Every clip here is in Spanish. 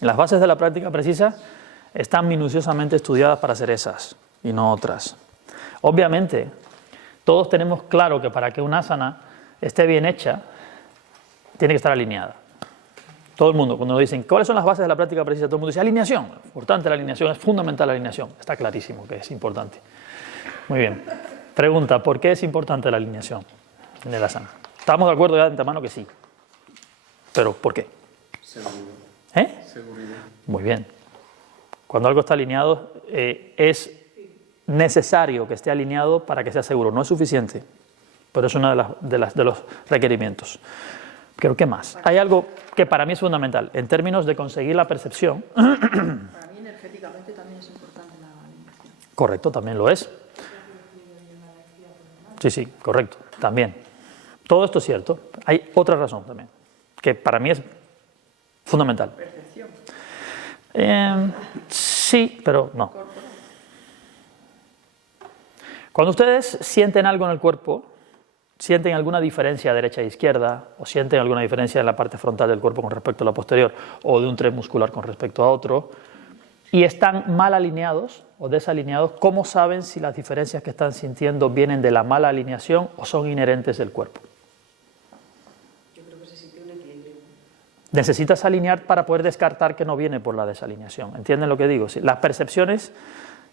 Las bases de la práctica precisa están minuciosamente estudiadas para ser esas y no otras. Obviamente, todos tenemos claro que para que una asana esté bien hecha, tiene que estar alineada. Todo el mundo, cuando nos dicen, ¿cuáles son las bases de la práctica precisa? Todo el mundo dice, alineación. Importante la alineación, es fundamental la alineación. Está clarísimo que es importante. Muy bien. Pregunta, ¿por qué es importante la alineación en el asana? Estamos de acuerdo ya de antemano que sí. Pero, ¿por qué? Seguridad. Seguridad. Muy bien. Cuando algo está alineado, es necesario que esté alineado para que sea seguro. No es suficiente, pero es uno de los requerimientos. Creo que más. Hay algo que para mí es fundamental, en términos de conseguir la percepción. Para mí energéticamente también es importante la alineación. Correcto, también lo es. Sí, sí, correcto, también. Todo esto es cierto. Hay otra razón también, que para mí es fundamental. Percepción. Sí, pero no. Cuando ustedes sienten algo en el cuerpo, sienten alguna diferencia derecha e izquierda, o sienten alguna diferencia en la parte frontal del cuerpo con respecto a la posterior, o de un tren muscular con respecto a otro, y están mal alineados o desalineados, ¿cómo saben si las diferencias que están sintiendo vienen de la mala alineación o son inherentes del cuerpo? Yo creo que se siente un equilibrio. Necesitas alinear para poder descartar que no viene por la desalineación. ¿Entienden lo que digo? Las percepciones,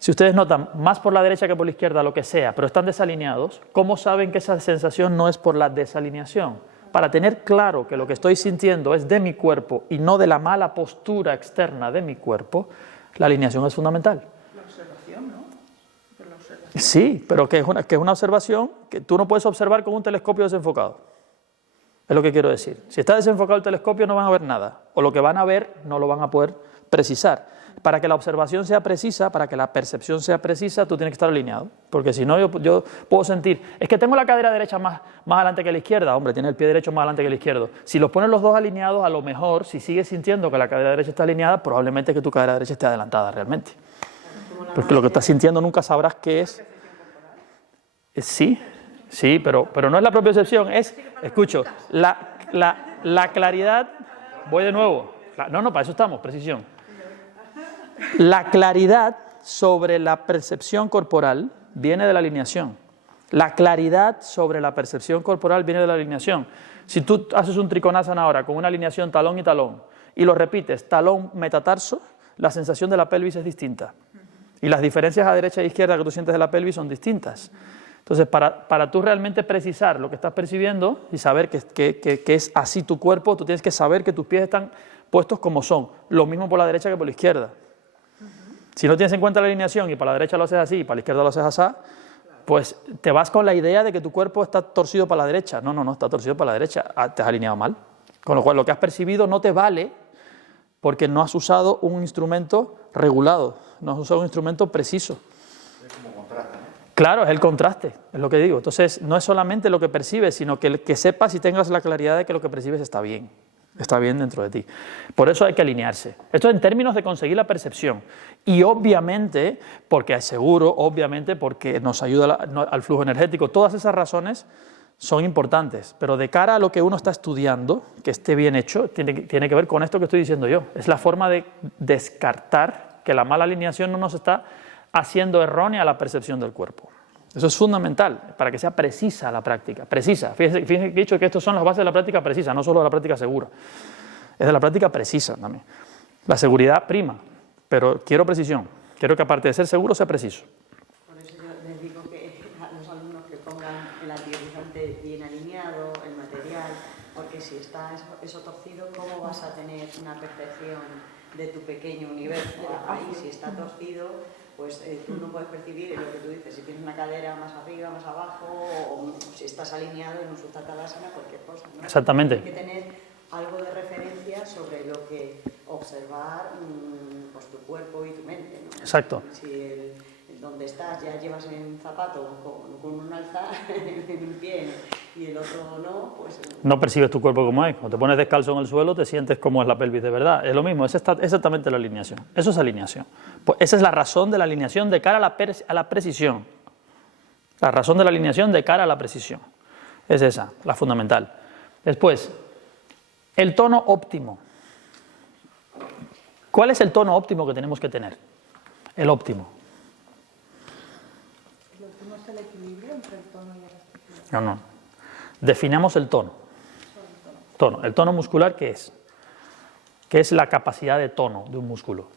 si ustedes notan más por la derecha que por la izquierda, lo que sea, pero están desalineados, ¿cómo saben que esa sensación no es por la desalineación? Para tener claro que lo que estoy sintiendo es de mi cuerpo y no de la mala postura externa de mi cuerpo, la alineación es fundamental. La observación, ¿no? Pero la observación. Sí, pero que es una observación que tú no puedes observar con un telescopio desenfocado. Es lo que quiero decir. Si está desenfocado el telescopio no van a ver nada, o lo que van a ver no lo van a poder precisar. Para que la observación sea precisa, para que la percepción sea precisa, tú tienes que estar alineado. Porque si no, yo puedo sentir, es que tengo la cadera derecha más adelante que la izquierda. Hombre, tiene el pie derecho más adelante que el izquierdo. Si los pones los dos alineados, a lo mejor, si sigues sintiendo que la cadera derecha está alineada, probablemente que tu cadera derecha esté adelantada realmente. Porque lo que estás sintiendo nunca sabrás qué es. Sí, pero no es la propia percepción, es, escucho, la claridad, voy de nuevo. No, para eso estamos, precisión. La claridad sobre la percepción corporal viene de la alineación. La claridad sobre la percepción corporal viene de la alineación. Si tú haces un trikonasana ahora con una alineación talón y talón y lo repites talón metatarso, la sensación de la pelvis es distinta. Y las diferencias a derecha e izquierda que tú sientes de la pelvis son distintas. Entonces, para tú realmente precisar lo que estás percibiendo y saber que es así tu cuerpo, tú tienes que saber que tus pies están puestos como son. Lo mismo por la derecha que por la izquierda. Si no tienes en cuenta la alineación y para la derecha lo haces así y para la izquierda lo haces así, pues te vas con la idea de que tu cuerpo está torcido para la derecha. No, está torcido para la derecha. Te has alineado mal. Con lo cual, lo que has percibido no te vale porque no has usado un instrumento regulado, no has usado un instrumento preciso. Es como contraste, ¿no? Claro, es el contraste, es lo que digo. Entonces, no es solamente lo que percibes, sino que sepas y tengas la claridad de que lo que percibes está bien dentro de ti. Por eso hay que alinearse. Esto en términos de conseguir la percepción. Y obviamente, porque es seguro, obviamente porque nos ayuda al flujo energético. Todas esas razones son importantes, pero de cara a lo que uno está estudiando, que esté bien hecho, tiene que ver con esto que estoy diciendo yo. Es la forma de descartar que la mala alineación no nos está haciendo errónea la percepción del cuerpo. Eso es fundamental, para que sea precisa la práctica. Precisa. Fíjense que he dicho que estos son las bases de la práctica precisa, no solo de la práctica segura. Es de la práctica precisa también. La seguridad prima, pero quiero precisión. Quiero que aparte de ser seguro, sea preciso. Por eso yo les digo que a los alumnos que pongan el antideslizante bien alineado, el material, porque si está eso torcido, ¿cómo vas a tener una percepción de tu pequeño universo? Ahí, si está torcido, pues tú no puedes percibir lo que tú dices, si tienes una cadera más arriba, más abajo, o si estás alineado en un Suttatanasana, cualquier cosa, ¿no? Exactamente. Hay que tener algo de referencia sobre lo que observar pues, tu cuerpo y tu mente, ¿no? Exacto. Si donde estás ya llevas un zapato con un alza en un pie y el otro no, pues... No percibes tu cuerpo como es. Cuando te pones descalzo en el suelo, te sientes como es la pelvis de verdad. Es lo mismo, es exactamente la alineación. Eso es alineación. Pues esa es la razón de la alineación de cara a la precisión. La razón de la alineación de cara a la precisión. Es esa, la fundamental. Después, el tono óptimo. ¿Cuál es el tono óptimo que tenemos que tener? El óptimo. ¿El óptimo es el equilibrio entre el tono y la elasticidad? No. Definamos el tono. Tono. ¿El tono muscular qué es? ¿Qué es la capacidad de tono de un músculo?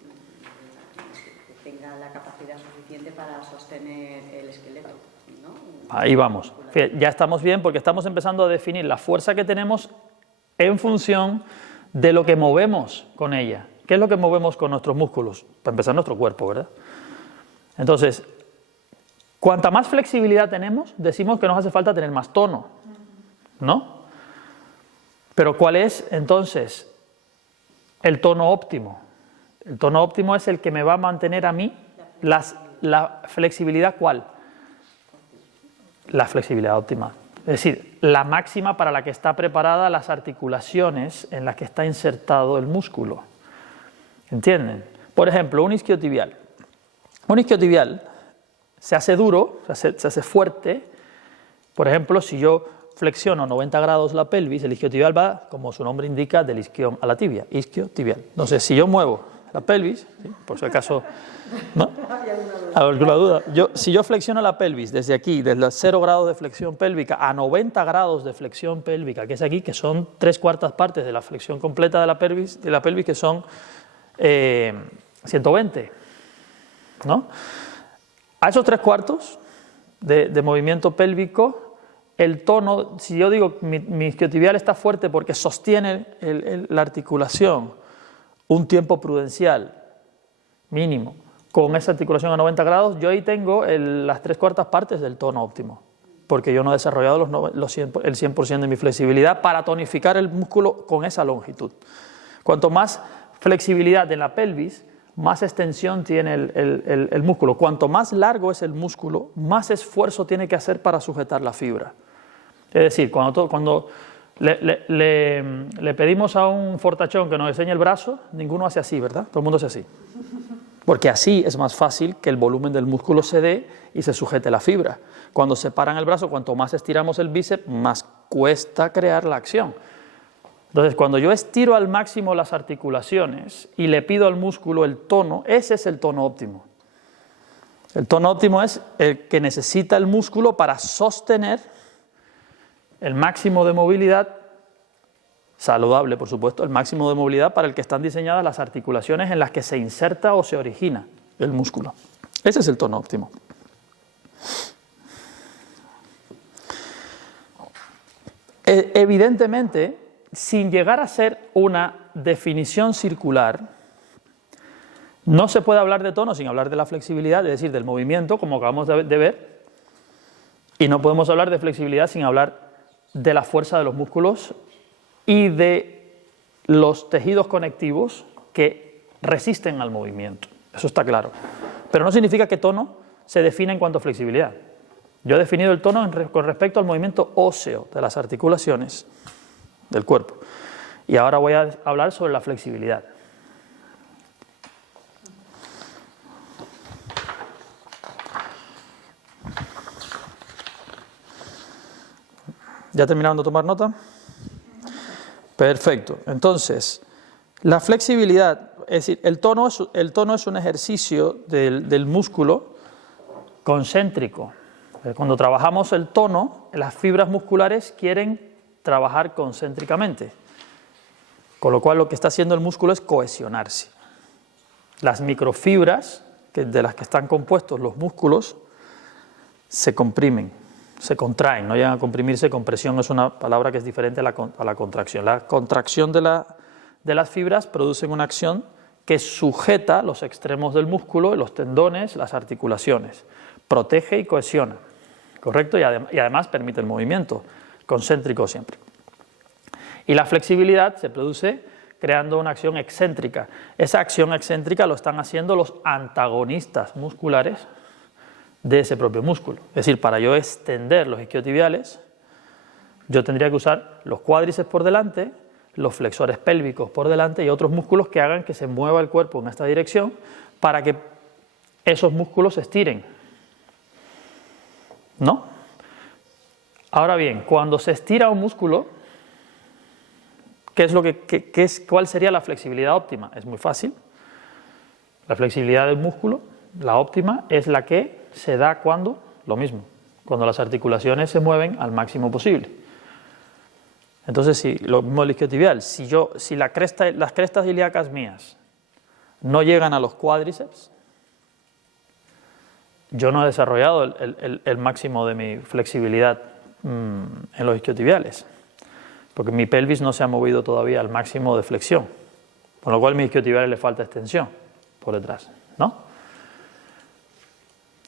Que tenga la capacidad suficiente para sostener el esqueleto, ¿no? Ahí vamos. Fíjate, ya estamos bien porque estamos empezando a definir la fuerza que tenemos en función de lo que movemos con ella. ¿Qué es lo que movemos con nuestros músculos? Para empezar, nuestro cuerpo, ¿verdad? Entonces, cuanta más flexibilidad tenemos, decimos que nos hace falta tener más tono, ¿no? Pero ¿cuál es entonces el tono óptimo? El tono óptimo es el que me va a mantener a mí la flexibilidad, ¿cuál? La flexibilidad óptima. Es decir, la máxima para la que está preparada las articulaciones en las que está insertado el músculo. ¿Entienden? Por ejemplo, un isquiotibial. Un isquiotibial se hace duro, se hace fuerte. Por ejemplo, si yo flexiono 90 grados la pelvis, el isquiotibial va, como su nombre indica, del isquion a la tibia, isquiotibial. Entonces, si yo muevo la pelvis, ¿sí? Por si acaso, ¿no? ¿Alguna duda? Si yo flexiono la pelvis desde aquí, desde 0 grados de flexión pélvica a 90 grados de flexión pélvica, que es aquí, que son 3/4 partes de la flexión completa de la pelvis que son 120, ¿no? A esos 3/4 de movimiento pélvico, el tono, si yo digo mi isquiotibial está fuerte porque sostiene la articulación un tiempo prudencial mínimo, con esa articulación a 90 grados, yo ahí tengo las 3/4 partes del tono óptimo, porque yo no he desarrollado el 100% de mi flexibilidad para tonificar el músculo con esa longitud. Cuanto más flexibilidad en la pelvis, más extensión tiene el músculo. Cuanto más largo es el músculo, más esfuerzo tiene que hacer para sujetar la fibra. Es decir, cuando le pedimos a un fortachón que nos enseñe el brazo, ninguno hace así, ¿verdad? Todo el mundo hace así. Porque así es más fácil que el volumen del músculo se dé y se sujete la fibra. Cuando separan el brazo, cuanto más estiramos el bíceps, más cuesta crear la acción. Entonces, cuando yo estiro al máximo las articulaciones y le pido al músculo el tono, ese es el tono óptimo. El tono óptimo es el que necesita el músculo para sostener el máximo de movilidad, saludable por supuesto, el máximo de movilidad para el que están diseñadas las articulaciones en las que se inserta o se origina el músculo. Ese es el tono óptimo. Evidentemente, sin llegar a ser una definición circular, no se puede hablar de tono sin hablar de la flexibilidad, es decir, del movimiento, como acabamos de ver, y no podemos hablar de flexibilidad sin hablar de la fuerza de los músculos y de los tejidos conectivos que resisten al movimiento. Eso está claro. Pero no significa que tono se define en cuanto a flexibilidad. Yo he definido el tono con respecto al movimiento óseo de las articulaciones del cuerpo. Y ahora voy a hablar sobre la flexibilidad. ¿Ya terminaron de tomar nota? Perfecto. Entonces, la flexibilidad, es decir, el tono es un ejercicio del músculo concéntrico. Cuando trabajamos el tono, las fibras musculares quieren trabajar concéntricamente, con lo cual lo que está haciendo el músculo es cohesionarse. Las microfibras de las que están compuestos los músculos se comprimen, se contraen, no llegan a comprimirse. Compresión es una palabra que es diferente a la contracción. La contracción de las fibras produce una acción que sujeta los extremos del músculo, los tendones, las articulaciones, protege y cohesiona, ¿correcto? Y además permite el movimiento concéntrico siempre. Y la flexibilidad se produce creando una acción excéntrica. Esa acción excéntrica lo están haciendo los antagonistas musculares de ese propio músculo. Es decir, para yo extender los isquiotibiales, yo tendría que usar los cuádriceps por delante, los flexores pélvicos por delante y otros músculos que hagan que se mueva el cuerpo en esta dirección para que esos músculos se estiren, ¿no? Ahora bien, cuando se estira un músculo, ¿cuál sería la flexibilidad óptima? Es muy fácil. La flexibilidad del músculo, la óptima, es la que se da cuando, lo mismo, cuando las articulaciones se mueven al máximo posible. Entonces, si lo mismo el isquiotibial, si las crestas ilíacas mías no llegan a los cuádriceps, yo no he desarrollado el máximo de mi flexibilidad en los isquiotibiales, porque mi pelvis no se ha movido todavía al máximo de flexión, con lo cual a mis isquiotibiales le falta extensión por detrás, ¿no?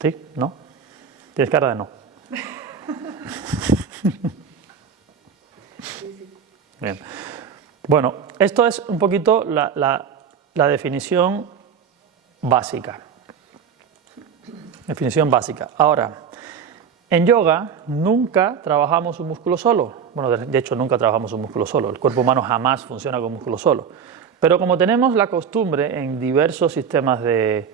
¿Sí? ¿No? Tienes cara de no. Bien. Bueno, esto es un poquito la definición básica. Definición básica. Ahora, en yoga nunca trabajamos un músculo solo. Bueno, de hecho nunca trabajamos un músculo solo. El cuerpo humano jamás funciona con músculo solo. Pero como tenemos la costumbre en diversos sistemas de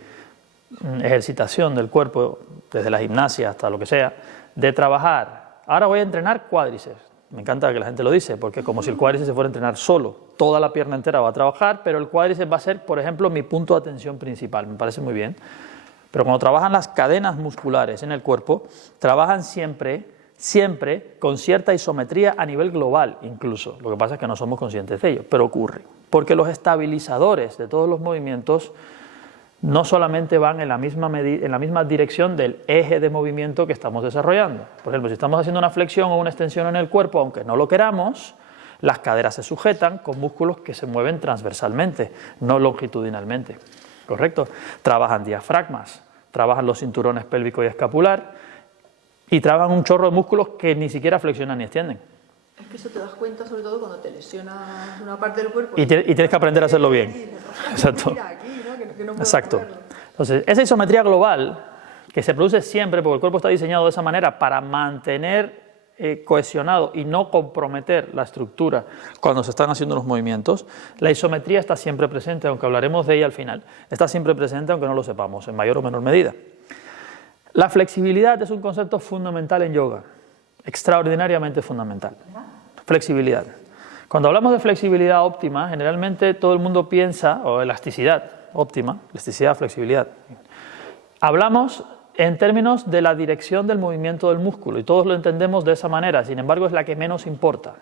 ejercitación del cuerpo, desde la gimnasia hasta lo que sea, de trabajar, ahora voy a entrenar cuádriceps. Me encanta que la gente lo dice, porque como si el cuádriceps se fuera a entrenar solo. Toda la pierna entera va a trabajar, pero el cuádriceps va a ser, por ejemplo, mi punto de atención principal. Me parece muy bien. Pero cuando trabajan las cadenas musculares en el cuerpo, trabajan siempre con cierta isometría a nivel global incluso. Lo que pasa es que no somos conscientes de ello, pero ocurre. Porque los estabilizadores de todos los movimientos no solamente van en la misma dirección del eje de movimiento que estamos desarrollando. Por ejemplo, si estamos haciendo una flexión o una extensión en el cuerpo, aunque no lo queramos, las caderas se sujetan con músculos que se mueven transversalmente, no longitudinalmente. ¿Correcto? Trabajan diafragmas, trabajan los cinturones pélvico y escapular y trabajan un chorro de músculos que ni siquiera flexionan ni extienden. Es que eso te das cuenta sobre todo cuando te lesionas una parte del cuerpo. Y tienes que aprender a hacerlo bien. Exacto. Mira aquí, ¿no? Que no puedo Exacto. moverlo. Entonces, esa isometría global que se produce siempre, porque el cuerpo está diseñado de esa manera para mantener cohesionado y no comprometer la estructura cuando se están haciendo los movimientos, la isometría está siempre presente, aunque hablaremos de ella al final. Está siempre presente aunque no lo sepamos, en mayor o menor medida. La flexibilidad es un concepto fundamental en yoga, extraordinariamente fundamental. Flexibilidad. Cuando hablamos de flexibilidad óptima, generalmente todo el mundo piensa, o elasticidad óptima, elasticidad, flexibilidad. Hablamos en términos de la dirección del movimiento del músculo, y todos lo entendemos de esa manera, sin embargo es la que menos importa.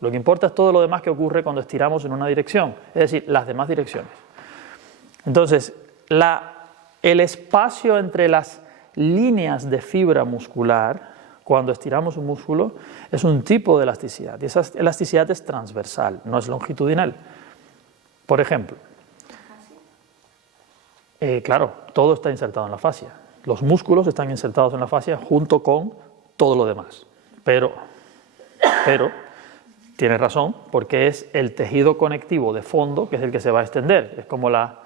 Lo que importa es todo lo demás que ocurre cuando estiramos en una dirección, es decir, las demás direcciones. Entonces, el espacio entre las líneas de fibra muscular, cuando estiramos un músculo, es un tipo de elasticidad, y esa elasticidad es transversal, no es longitudinal. Por ejemplo, claro, todo está insertado en la fascia. Los músculos están insertados en la fascia junto con todo lo demás. Pero tienes razón, porque es el tejido conectivo de fondo que es el que se va a extender. Es como la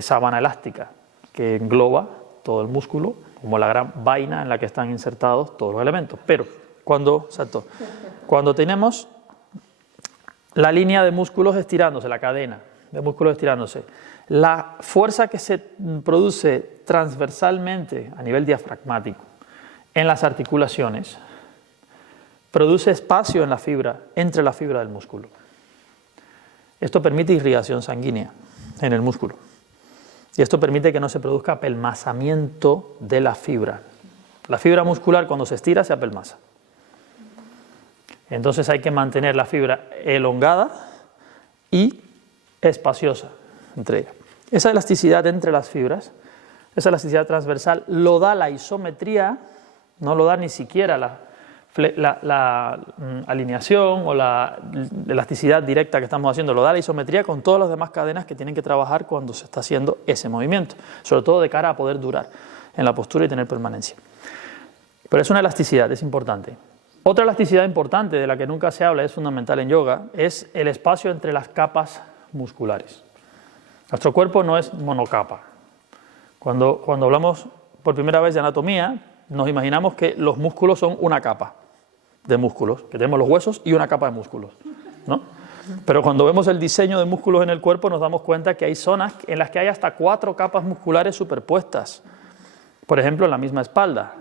sábana elástica que engloba todo el músculo, como la gran vaina en la que están insertados todos los elementos. Pero cuando tenemos la línea de músculos estirándose, la cadena de músculos estirándose, la fuerza que se produce transversalmente a nivel diafragmático en las articulaciones produce espacio en la fibra, entre la fibra del músculo. Esto permite irrigación sanguínea en el músculo y esto permite que no se produzca apelmazamiento de la fibra. La fibra muscular cuando se estira se apelmaza. Entonces hay que mantener la fibra elongada y espaciosa entre ellas. Esa elasticidad entre las fibras, esa elasticidad transversal, lo da la isometría, no lo da ni siquiera la alineación o la elasticidad directa que estamos haciendo, lo da la isometría con todas las demás cadenas que tienen que trabajar cuando se está haciendo ese movimiento, sobre todo de cara a poder durar en la postura y tener permanencia. Pero es una elasticidad, es importante. Otra elasticidad importante de la que nunca se habla, es fundamental en yoga, es el espacio entre las capas musculares. Nuestro cuerpo no es monocapa. Cuando hablamos por primera vez de anatomía, nos imaginamos que los músculos son una capa de músculos, que tenemos los huesos y una capa de músculos, ¿no? Pero cuando vemos el diseño de músculos en el cuerpo nos damos cuenta que hay zonas en las que hay hasta 4 capas musculares superpuestas. Por ejemplo, en la misma espalda.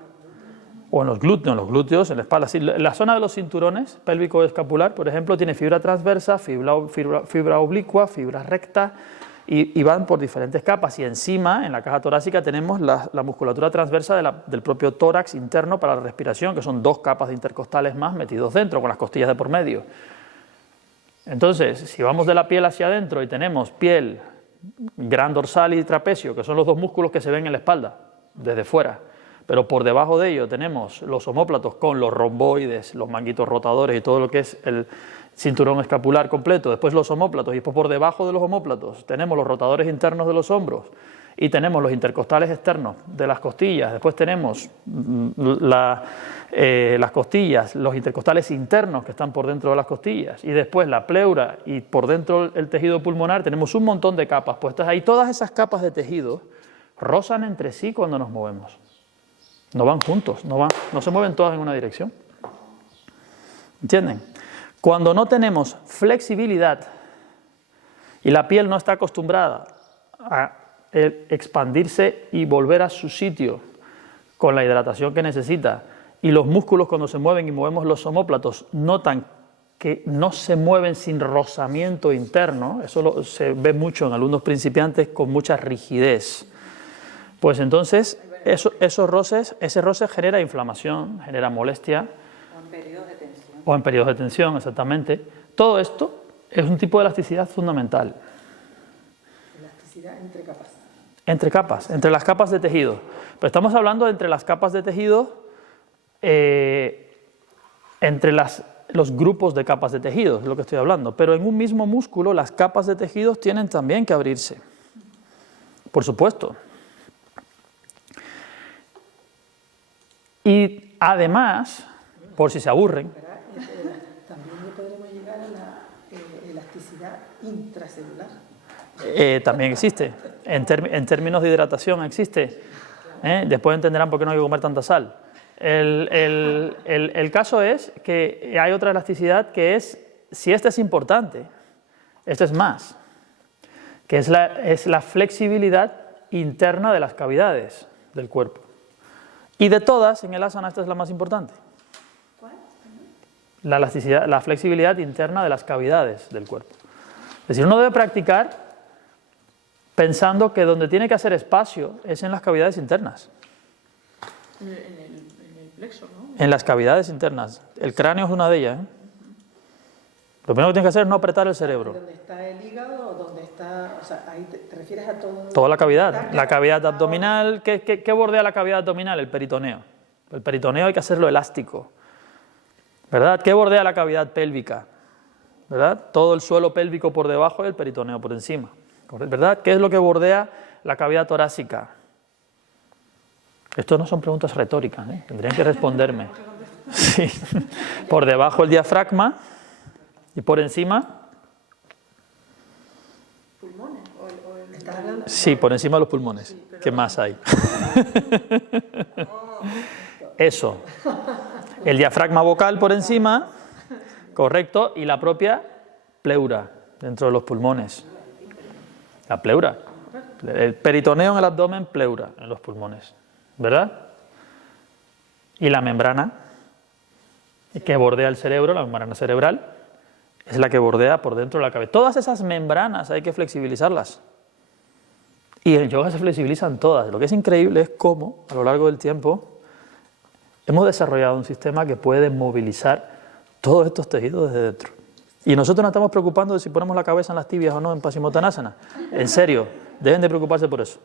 o en los glúteos, en la espalda. Sí, la zona de los cinturones pélvico-escapular, por ejemplo, tiene fibra transversa, fibra oblicua, fibra recta, y van por diferentes capas. Y encima, en la caja torácica, tenemos la musculatura transversa del propio tórax interno para la respiración, que son 2 capas de intercostales más metidos dentro, con las costillas de por medio. Entonces, si vamos de la piel hacia adentro y tenemos piel, gran dorsal y trapecio, que son los 2 músculos que se ven en la espalda, desde fuera, pero por debajo de ello tenemos los omóplatos con los romboides, los manguitos rotadores y todo lo que es el cinturón escapular completo, después los omóplatos, y después por debajo de los omóplatos tenemos los rotadores internos de los hombros y tenemos los intercostales externos de las costillas, después tenemos las costillas, los intercostales internos que están por dentro de las costillas, y después la pleura y por dentro el tejido pulmonar. Tenemos un montón de capas puestas ahí. Todas esas capas de tejido rozan entre sí cuando nos movemos. No van juntos, no se mueven todas en una dirección. ¿Entienden? Cuando no tenemos flexibilidad y la piel no está acostumbrada a expandirse y volver a su sitio con la hidratación que necesita, y los músculos cuando se mueven y movemos los omóplatos notan que no se mueven sin rozamiento interno, eso se ve mucho en alumnos principiantes con mucha rigidez, pues entonces ese roce genera inflamación, genera molestia. O en periodos de tensión. O en periodos de tensión, exactamente. Todo esto es un tipo de elasticidad fundamental. Elasticidad entre capas. Entre capas, entre las capas de tejido. Pero estamos hablando entre las capas de tejido, entre los grupos de capas de tejido, es lo que estoy hablando. Pero en un mismo músculo las capas de tejidos tienen también que abrirse. Por supuesto. Y además, por si se aburren, también podremos llegar a la elasticidad intracelular. También existe. En términos de hidratación existe. Después entenderán por qué no hay que comer tanta sal. El caso es que hay otra elasticidad que es, si esta es importante, esta es más, que es la flexibilidad interna de las cavidades del cuerpo. Y de todas, en el asana, esta es la más importante. ¿Cuál? La elasticidad, la flexibilidad interna de las cavidades del cuerpo. Es decir, uno debe practicar pensando que donde tiene que hacer espacio es en las cavidades internas. En el plexo, ¿no? En las cavidades internas. El cráneo es una de ellas. Lo primero que tiene que hacer es no apretar el cerebro. ¿Dónde está el hígado o dónde está? O sea, ahí te refieres a todo. Toda la cavidad. La cavidad abdominal. ¿Qué bordea la cavidad abdominal? El peritoneo. El peritoneo hay que hacerlo elástico, ¿verdad? ¿Qué bordea la cavidad pélvica? ¿Verdad? Todo el suelo pélvico por debajo y el peritoneo por encima, ¿verdad? ¿Qué es lo que bordea la cavidad torácica? Esto no son preguntas retóricas, ¿eh? Tendrían que responderme. Sí. Por debajo el diafragma y por encima. ¿Pulmones? Sí, por encima de los pulmones. Sí, ¿qué más hay? Eso. El diafragma vocal por encima, correcto, y la propia pleura dentro de los pulmones. La pleura. El peritoneo en el abdomen, pleura en los pulmones, ¿verdad? Y la membrana que bordea el cerebro, la membrana cerebral, es la que bordea por dentro de la cabeza. Todas esas membranas hay que flexibilizarlas. Y en yoga se flexibilizan todas. Lo que es increíble es cómo, a lo largo del tiempo, hemos desarrollado un sistema que puede movilizar todos estos tejidos desde dentro. Y nosotros nos estamos preocupando de si ponemos la cabeza en las tibias o no en Paschimottanasana. En serio, deben de preocuparse por eso.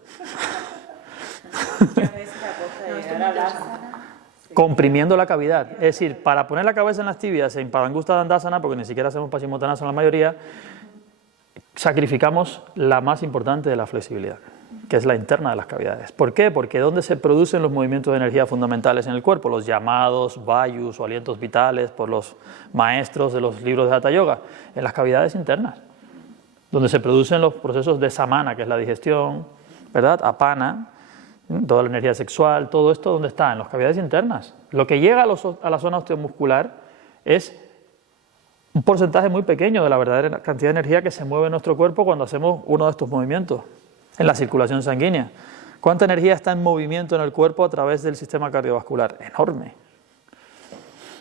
Comprimiendo la cavidad. Es decir, para poner la cabeza en las tibias en Padangusta Dandasana, porque ni siquiera hacemos Paschimottanasana la mayoría, sacrificamos la más importante de la flexibilidad, que es la interna de las cavidades. ¿Por qué? Porque ¿dónde se producen los movimientos de energía fundamentales en el cuerpo? Los llamados vayus o alientos vitales por los maestros de los libros de Hatha Yoga, en las cavidades internas, donde se producen los procesos de samana, que es la digestión, ¿verdad? Apana, toda la energía sexual, todo esto, ¿dónde está? En las cavidades internas. Lo que llega a la zona osteomuscular es un porcentaje muy pequeño de la verdadera cantidad de energía que se mueve en nuestro cuerpo cuando hacemos uno de estos movimientos, en la circulación sanguínea. ¿Cuánta energía está en movimiento en el cuerpo a través del sistema cardiovascular? Enorme.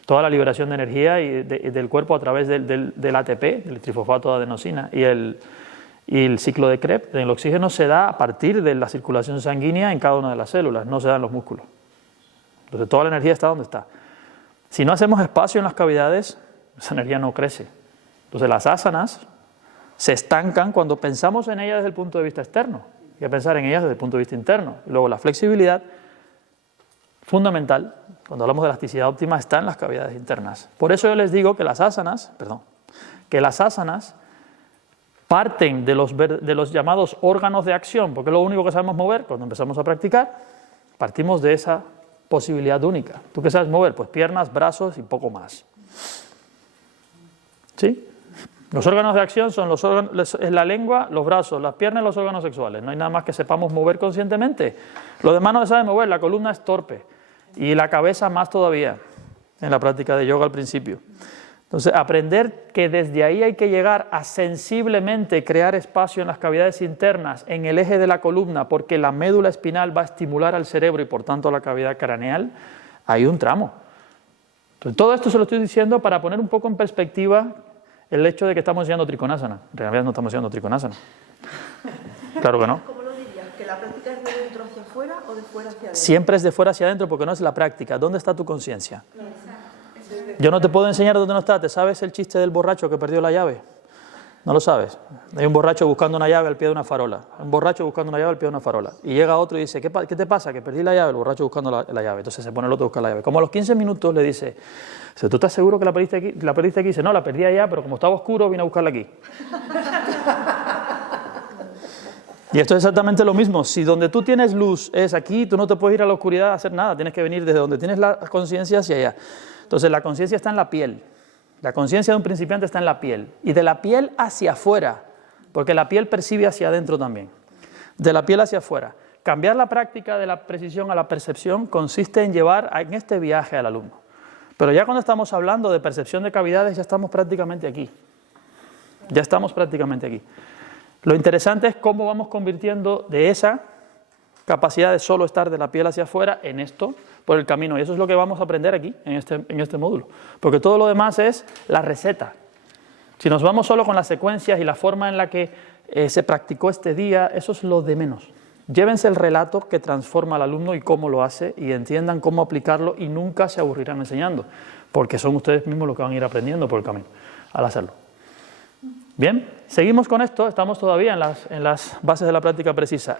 Toda la liberación de energía y del cuerpo a través del ATP, del trifosfato de adenosina, y el ciclo de Krebs del oxígeno se da a partir de la circulación sanguínea en cada una de las células, no se da en los músculos. Entonces toda la energía está donde está. Si no hacemos espacio en las cavidades, esa energía no crece. Entonces las asanas se estancan cuando pensamos en ellas desde el punto de vista externo. Hay que pensar en ellas desde el punto de vista interno. Y luego la flexibilidad fundamental, cuando hablamos de elasticidad óptima, está en las cavidades internas. Por eso yo les digo que las asanas parten de los llamados órganos de acción, porque es lo único que sabemos mover. Cuando empezamos a practicar, partimos de esa posibilidad única. ¿Tú qué sabes mover? Pues piernas, brazos y poco más. ¿Sí? Los órganos de acción son es la lengua, los brazos, las piernas y los órganos sexuales. No hay nada más que sepamos mover conscientemente. Lo demás no se sabe mover, la columna es torpe y la cabeza más todavía, en la práctica de yoga al principio. Entonces, aprender que desde ahí hay que llegar a sensiblemente crear espacio en las cavidades internas, en el eje de la columna, porque la médula espinal va a estimular al cerebro y por tanto a la cavidad craneal, hay un tramo. Entonces, todo esto se lo estoy diciendo para poner un poco en perspectiva el hecho de que estamos enseñando trikonasana. En realidad no estamos enseñando trikonasana. Claro que no. ¿Cómo lo dirías? ¿Que la práctica es de dentro hacia afuera o de fuera hacia adentro? Siempre es de fuera hacia adentro porque no es la práctica. ¿Dónde está tu conciencia? Yo no te puedo enseñar dónde no está. ¿Te sabes el chiste del borracho que perdió la llave? ¿No lo sabes? Hay un borracho buscando una llave al pie de una farola. Un borracho buscando una llave al pie de una farola. Y llega otro y dice, ¿qué te pasa? Que perdí la llave. El borracho buscando la llave. Entonces se pone el otro a buscar la llave. Como a los 15 minutos le dice, ¿tú estás seguro que la perdiste aquí? La perdiste aquí. Dice, no, la perdí allá, pero como estaba oscuro vine a buscarla aquí. Y esto es exactamente lo mismo. Si donde tú tienes luz es aquí, tú no te puedes ir a la oscuridad a hacer nada. Tienes que venir desde donde tienes la conciencia hacia allá. Entonces la conciencia está en la piel. La conciencia de un principiante está en la piel. Y de la piel hacia afuera, porque la piel percibe hacia adentro también. De la piel hacia afuera. Cambiar la práctica de la precisión a la percepción consiste en llevar en este viaje al alumno. Pero ya cuando estamos hablando de percepción de cavidades, ya estamos prácticamente aquí. Ya estamos prácticamente aquí. Lo interesante es cómo vamos convirtiendo de esa capacidad de solo estar de la piel hacia afuera en esto por el camino. Y eso es lo que vamos a aprender aquí, en este módulo. Porque todo lo demás es la receta. Si nos vamos solo con las secuencias y la forma en la que se practicó este día, eso es lo de menos. Llévense el relato que transforma al alumno y cómo lo hace y entiendan cómo aplicarlo y nunca se aburrirán enseñando, porque son ustedes mismos los que van a ir aprendiendo por el camino al hacerlo. Bien, seguimos con esto, estamos todavía en las bases de la práctica precisa.